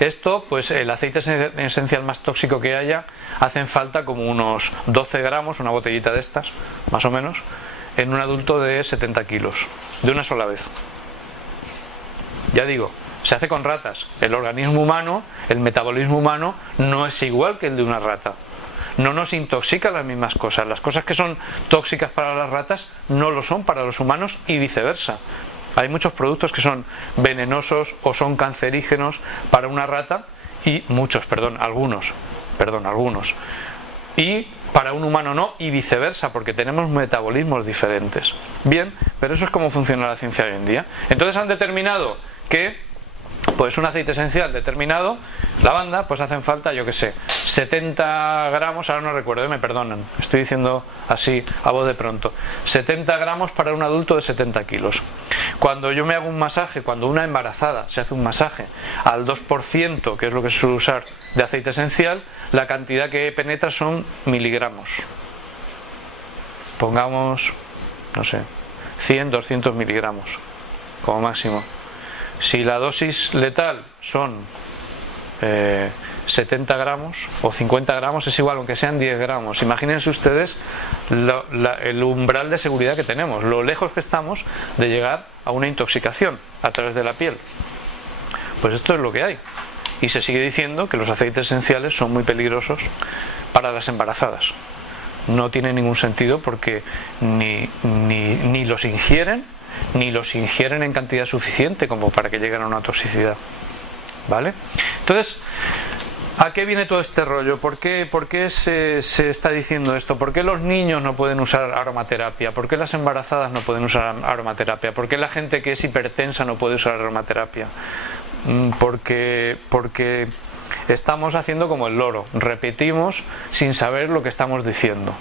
Esto, pues el aceite esencial más tóxico que haya, hacen falta como unos 12 gramos, una botellita de estas, más o menos, en un adulto de 70 kilos, de una sola vez. Ya digo, se hace con ratas. El organismo humano, el metabolismo humano, no es igual que el de una rata. No nos intoxican las mismas cosas. Las cosas que son tóxicas para las ratas no lo son para los humanos y viceversa. Hay muchos productos que son venenosos o son cancerígenos para una rata y algunos. Y para un humano no, y viceversa, porque tenemos metabolismos diferentes. Bien, pero eso es como funciona la ciencia hoy en día. Entonces han determinado que pues un aceite esencial determinado, lavanda, pues hacen falta, yo que sé, 70 gramos, ahora no recuerdo, me perdonan, estoy diciendo así a voz de pronto, 70 gramos para un adulto de 70 kilos. Cuando yo me hago un masaje, cuando una embarazada se hace un masaje al 2%, que es lo que se suele usar de aceite esencial, la cantidad que penetra son miligramos. Pongamos, no sé, 100, 200 miligramos como máximo. Si la dosis letal son 70 gramos o 50 gramos, es igual, aunque sean 10 gramos. Imagínense ustedes el umbral de seguridad que tenemos, lo lejos que estamos de llegar a una intoxicación a través de la piel. Pues esto es lo que hay. Y se sigue diciendo que los aceites esenciales son muy peligrosos para las embarazadas. No tiene ningún sentido porque ni los ingieren, ni los ingieren en cantidad suficiente como para que lleguen a una toxicidad. ¿Vale? Entonces, ¿a qué viene todo este rollo? ¿Por qué se está diciendo esto? ¿Por qué los niños no pueden usar aromaterapia? ¿Por qué las embarazadas no pueden usar aromaterapia? ¿Por qué la gente que es hipertensa no puede usar aromaterapia? Porque estamos haciendo como el loro, repetimos sin saber lo que estamos diciendo.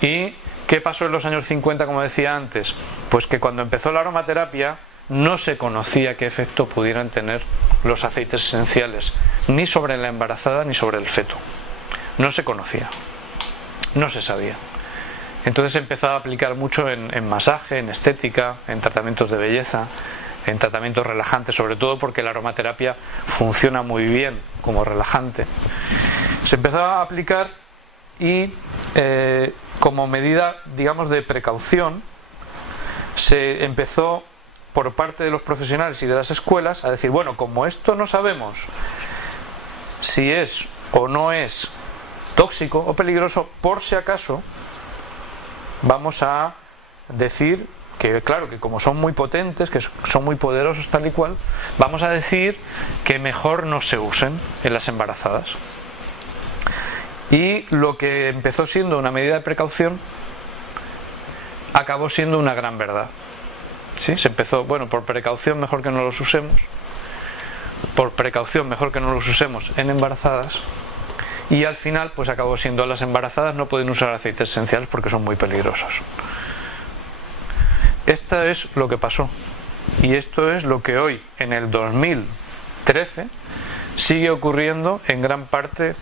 ¿Y qué pasó en los años 50, como decía antes? Pues que cuando empezó la aromaterapia no se conocía qué efecto pudieran tener los aceites esenciales, ni sobre la embarazada ni sobre el feto. No se conocía, no se sabía. Entonces se empezó a aplicar mucho en masaje, en estética, en tratamientos de belleza, en tratamientos relajantes, sobre todo porque la aromaterapia funciona muy bien como relajante. Se empezó a aplicar y como medida, digamos, de precaución, se empezó por parte de los profesionales y de las escuelas a decir, bueno, como esto no sabemos si es o no es tóxico o peligroso, por si acaso vamos a decir que, claro, que como son muy potentes, que son muy poderosos tal y cual, vamos a decir que mejor no se usen en las embarazadas. Y lo que empezó siendo una medida de precaución acabó siendo una gran verdad. ¿Sí? Se empezó, bueno, por precaución mejor que no los usemos, por precaución mejor que no los usemos en embarazadas, y al final pues acabó siendo las embarazadas no pueden usar aceites esenciales porque son muy peligrosos. Esto es lo que pasó, y esto es lo que hoy, en el 2013, sigue ocurriendo en gran parte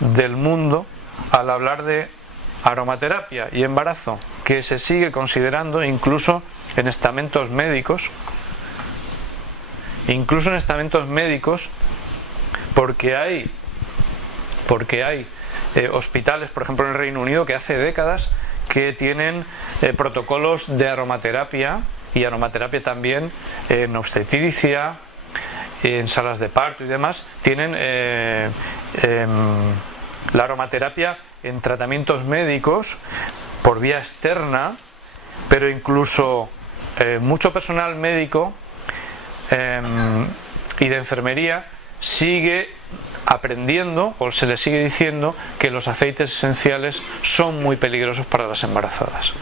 del mundo al hablar de aromaterapia y embarazo, que se sigue considerando incluso en estamentos médicos, porque hay hospitales, por ejemplo en el Reino Unido, que hace décadas que tienen protocolos de aromaterapia, y aromaterapia también en obstetricia, en salas de parto y demás, tienen la aromaterapia en tratamientos médicos por vía externa, pero incluso mucho personal médico y de enfermería sigue aprendiendo, o se le sigue diciendo, que los aceites esenciales son muy peligrosos para las embarazadas.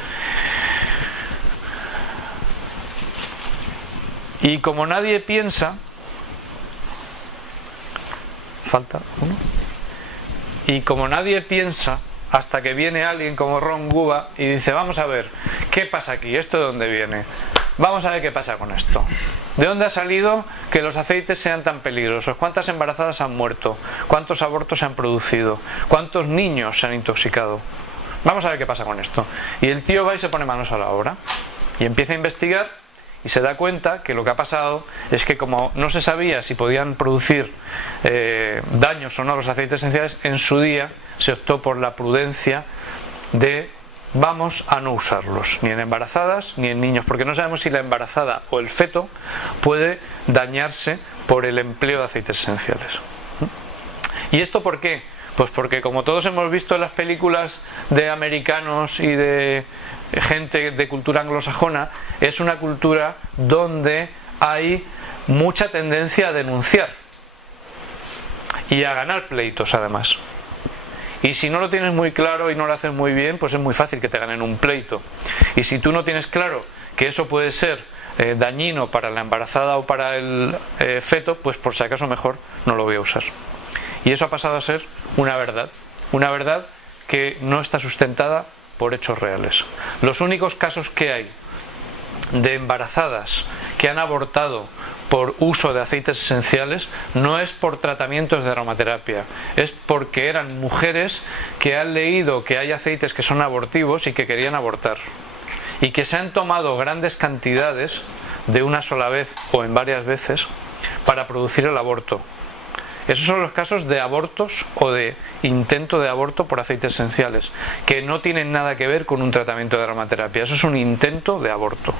Y como nadie piensa, falta uno, y como nadie piensa, hasta que viene alguien como Ron Guba y dice, vamos a ver, ¿qué pasa aquí? ¿Esto de dónde viene? Vamos a ver qué pasa con esto. ¿De dónde ha salido que los aceites sean tan peligrosos? ¿Cuántas embarazadas han muerto? ¿Cuántos abortos se han producido? ¿Cuántos niños se han intoxicado? Vamos a ver qué pasa con esto. Y el tío va y se pone manos a la obra y empieza a investigar y se da cuenta que lo que ha pasado es que, como no se sabía si podían producir daños o no los aceites esenciales, en su día se optó por la prudencia de vamos a no usarlos, ni en embarazadas ni en niños, porque no sabemos si la embarazada o el feto puede dañarse por el empleo de aceites esenciales. ¿Y esto por qué? Pues porque, como todos hemos visto en las películas de americanos y de gente de cultura anglosajona, es una cultura donde hay mucha tendencia a denunciar y a ganar pleitos, además. Y si no lo tienes muy claro y no lo haces muy bien, pues es muy fácil que te ganen un pleito. Y si tú no tienes claro que eso puede ser dañino para la embarazada o para el feto, pues por si acaso mejor no lo voy a usar. Y eso ha pasado a ser una verdad que no está sustentada por hechos reales. Los únicos casos que hay de embarazadas que han abortado por uso de aceites esenciales no es por tratamientos de aromaterapia, es porque eran mujeres que han leído que hay aceites que son abortivos y que querían abortar, y que se han tomado grandes cantidades de una sola vez o en varias veces para producir el aborto. Esos son los casos de abortos o de intento de aborto por aceites esenciales, que no tienen nada que ver con un tratamiento de aromaterapia. Eso es un intento de aborto.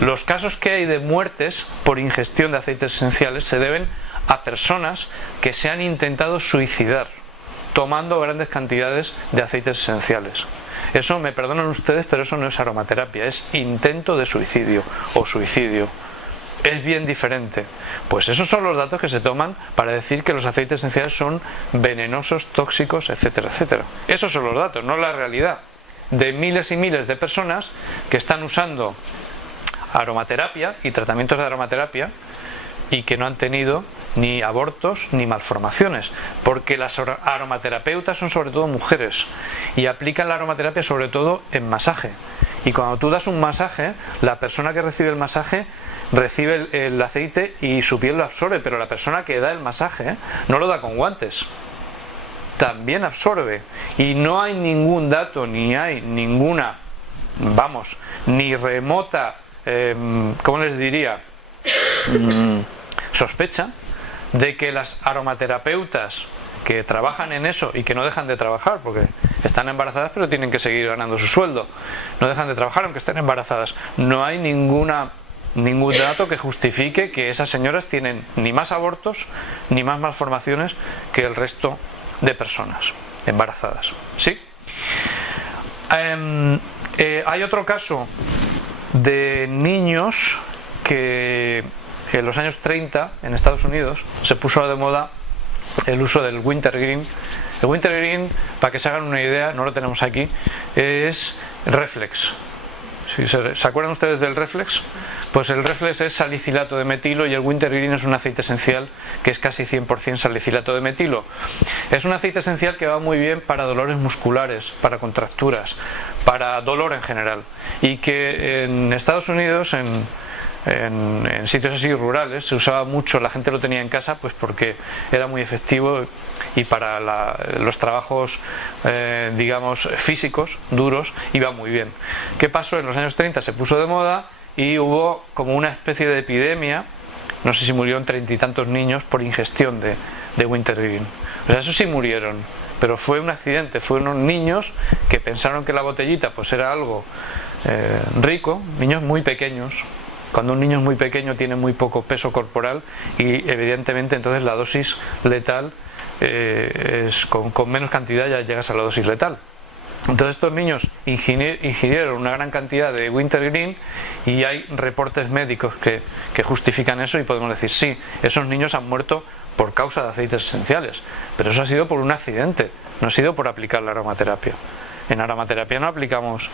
Los casos que hay de muertes por ingestión de aceites esenciales se deben a personas que se han intentado suicidar tomando grandes cantidades de aceites esenciales. Eso, me perdonan ustedes, pero eso no es aromaterapia, es intento de suicidio o suicidio. Es bien diferente. Pues esos son los datos que se toman para decir que los aceites esenciales son venenosos, tóxicos, etcétera, etcétera. Esos son los datos, no la realidad de miles y miles de personas que están usando aromaterapia y tratamientos de aromaterapia y que no han tenido ni abortos ni malformaciones, porque las aromaterapeutas son sobre todo mujeres y aplican la aromaterapia sobre todo en masaje. Y cuando tú das un masaje, la persona que recibe el masaje recibe el aceite y su piel lo absorbe, pero la persona que da el masaje no lo da con guantes, también absorbe. Y no hay ningún dato, ni hay ninguna, ni remota, ¿cómo les diría? Sospecha de que las aromaterapeutas que trabajan en eso y que no dejan de trabajar porque están embarazadas pero tienen que seguir ganando su sueldo, no dejan de trabajar aunque estén embarazadas, no hay ningún dato que justifique que esas señoras tienen ni más abortos ni más malformaciones que el resto de personas embarazadas. ¿Sí? Hay otro caso de niños que en los años 30 en Estados Unidos se puso de moda el uso del wintergreen. El wintergreen, para que se hagan una idea, no lo tenemos aquí, es Reflex. ¿Se acuerdan ustedes del Reflex? Pues el Reflex es salicilato de metilo y el wintergreen es un aceite esencial que es casi 100% salicilato de metilo. Es un aceite esencial que va muy bien para dolores musculares, para contracturas, para dolor en general, y que en Estados Unidos, en sitios así rurales, se usaba mucho, la gente lo tenía en casa pues porque era muy efectivo y para los trabajos digamos físicos duros iba muy bien. ¿Qué pasó? En los años 30 se puso de moda y hubo como una especie de epidemia, no sé si murieron 30 y tantos niños por ingestión de wintergreen. O sea, eso sí murieron, pero fue un accidente, fueron unos niños que pensaron que la botellita pues era algo rico, niños muy pequeños. Cuando un niño es muy pequeño tiene muy poco peso corporal y evidentemente entonces la dosis letal es con menos cantidad ya llegas a la dosis letal. Entonces estos niños ingirieron una gran cantidad de wintergreen y hay reportes médicos que justifican eso y podemos decir sí, esos niños han muerto por causa de aceites esenciales, pero eso ha sido por un accidente, no ha sido por aplicar la aromaterapia. En aromaterapia no aplicamos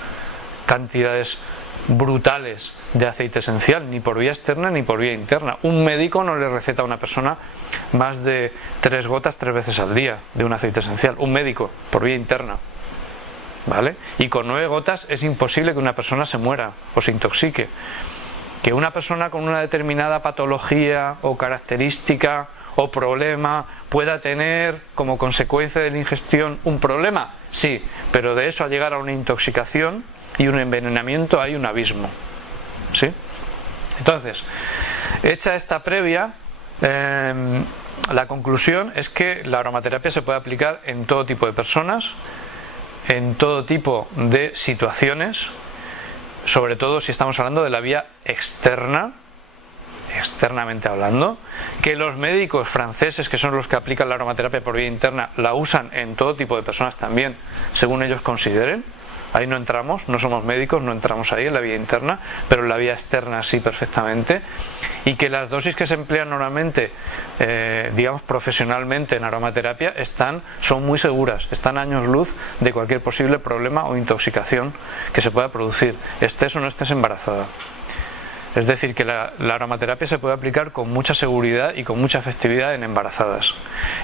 cantidades brutales de aceite esencial, ni por vía externa ni por vía interna. Un médico no le receta a una persona más de 3 gotas 3 veces al día de un aceite esencial, un médico, por vía interna, ¿vale? Y con 9 gotas es imposible que una persona se muera o se intoxique. Que una persona con una determinada patología o característica o problema pueda tener como consecuencia de la ingestión un problema, sí, pero de eso a llegar a una intoxicación y un envenenamiento hay un abismo, ¿sí? Entonces, hecha esta previa, la conclusión es que la aromaterapia se puede aplicar en todo tipo de personas, en todo tipo de situaciones, sobre todo si estamos hablando de la vía externa, externamente hablando, que los médicos franceses, que son los que aplican la aromaterapia por vía interna, la usan en todo tipo de personas también, según ellos consideren. Ahí no entramos, no somos médicos, no entramos ahí en la vía interna, pero en la vía externa sí perfectamente. Y que las dosis que se emplean normalmente, digamos profesionalmente en aromaterapia, son muy seguras, están a años luz de cualquier posible problema o intoxicación que se pueda producir, estés o no estés embarazada. Es decir, que la aromaterapia se puede aplicar con mucha seguridad y con mucha efectividad en embarazadas.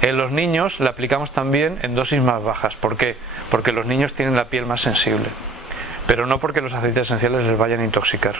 En los niños la aplicamos también en dosis más bajas. ¿Por qué? Porque los niños tienen la piel más sensible, pero no porque los aceites esenciales les vayan a intoxicar.